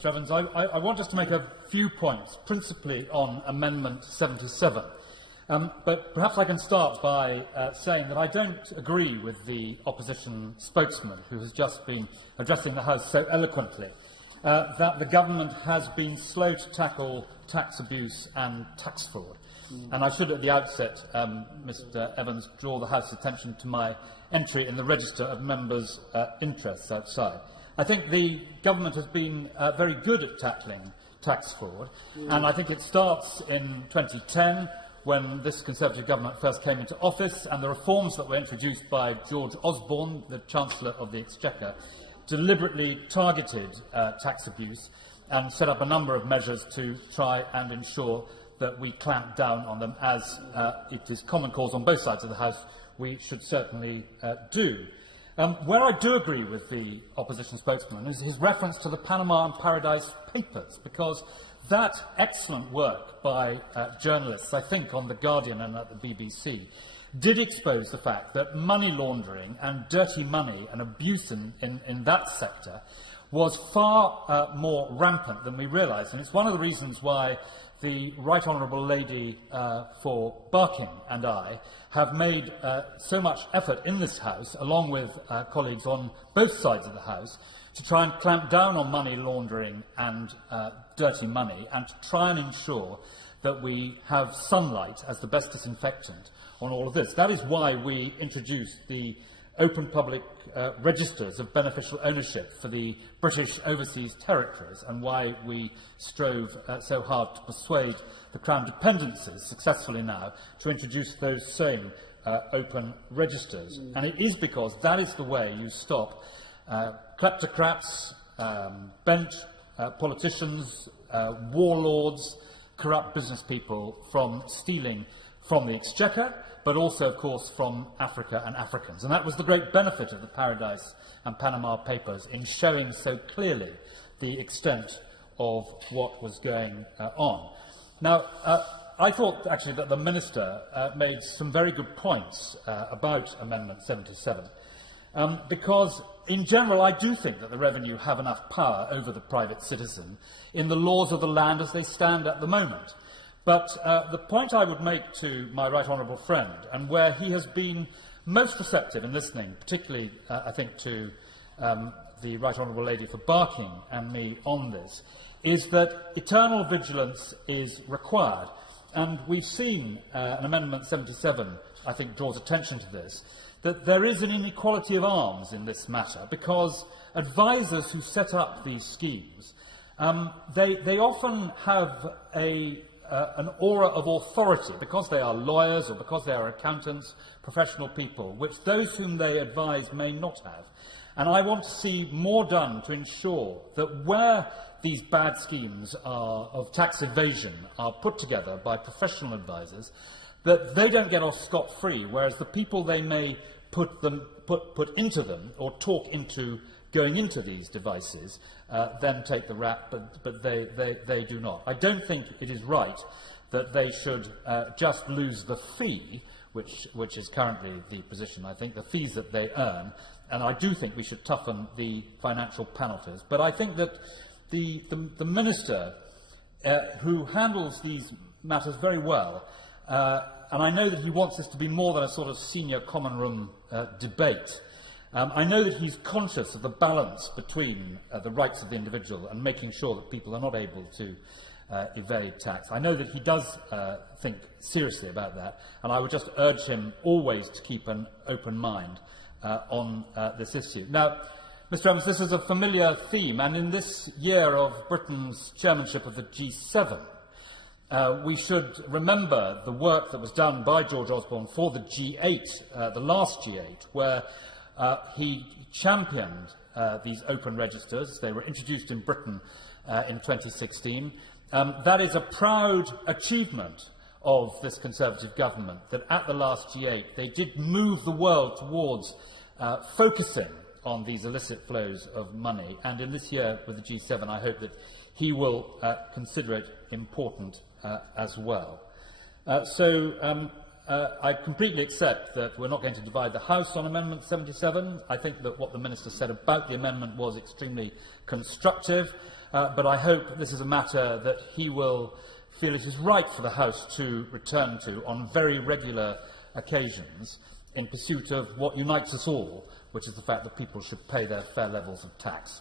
Mr Evans, I want just to make a few points, principally on Amendment 77. But perhaps I can start by saying that I don't agree with the opposition spokesman, who has just been addressing the House so eloquently, that the government has been slow to tackle tax abuse and tax fraud. And I should at the outset, Mr Evans, draw the House's attention to my entry in the register of members' interests outside. I think the government has been very good at tackling tax fraud, and I think it starts in 2010, when this Conservative government first came into office, and the reforms that were introduced by George Osborne, the Chancellor of the Exchequer, deliberately targeted tax abuse and set up a number of measures to try and ensure that we clamp down on them, as it is common cause on both sides of the House we should certainly do. Where I do agree with the opposition spokesman is his reference to the Panama and Paradise Papers, because that excellent work by journalists, I think, on The Guardian and at the BBC, did expose the fact that money laundering and dirty money and abuse in that sector was far more rampant than we realised. And it's one of the reasons why the Right Honourable Lady for Barking and I have made so much effort in this House, along with colleagues on both sides of the House, to try and clamp down on money laundering and dirty money, and to try and ensure that we have sunlight as the best disinfectant on all of this. That is why we introduced the open public registers of beneficial ownership for the British overseas territories, and why we strove so hard to persuade the Crown dependencies, successfully now, to introduce those same open registers. And it is because that is the way you stop kleptocrats, bent politicians, warlords, corrupt business people from stealing from the Exchequer, but also, of course, from Africa and Africans. And that was the great benefit of the Paradise and Panama Papers, in showing so clearly the extent of what was going on. Now, I thought, actually, that the Minister made some very good points about Amendment 77, because, in general, I do think that the revenue have enough power over the private citizen in the laws of the land as they stand at the moment. But the point I would make to my right honourable friend, and where he has been most receptive in listening, particularly, I think, to the Right Honourable Lady for Barking and me on this, is that eternal vigilance is required. And we've seen, and Amendment 77, I think, draws attention to this, that there is an inequality of arms in this matter, because advisers who set up these schemes, they often have an aura of authority, because they are lawyers or because they are accountants, professional people, which those whom they advise may not have. And I want to see more done to ensure that where these bad schemes of tax evasion are put together by professional advisers, that they don't get off scot-free, whereas the people they may put into them or talk into going into these devices then take the rap, but they do not. I don't think it is right that they should just lose the fee, which is currently the position. I think the fees that they earn, and I do think we should toughen the financial penalties. But I think that the Minister, who handles these matters very well, and I know that he wants this to be more than a sort of senior common room debate, I know that he's conscious of the balance between the rights of the individual and making sure that people are not able to evade tax. I know that he does think seriously about that, and I would just urge him always to keep an open mind on this issue. Now, Mr Evans, this is a familiar theme, and in this year of Britain's chairmanship of the G7, we should remember the work that was done by George Osborne for the G8, the last G8, where he championed these open registers. They were introduced in Britain in 2016. That is a proud achievement of this Conservative government, that at the last G8 they did move the world towards focusing on these illicit flows of money. And in this year with the G7, I hope that he will consider it important as well. I completely accept that we're not going to divide the House on Amendment 77. I think that what the Minister said about the amendment was extremely constructive. but I hope this is a matter that he will feel it is right for the House to return to on very regular occasions in pursuit of what unites us all, which is the fact that people should pay their fair levels of tax.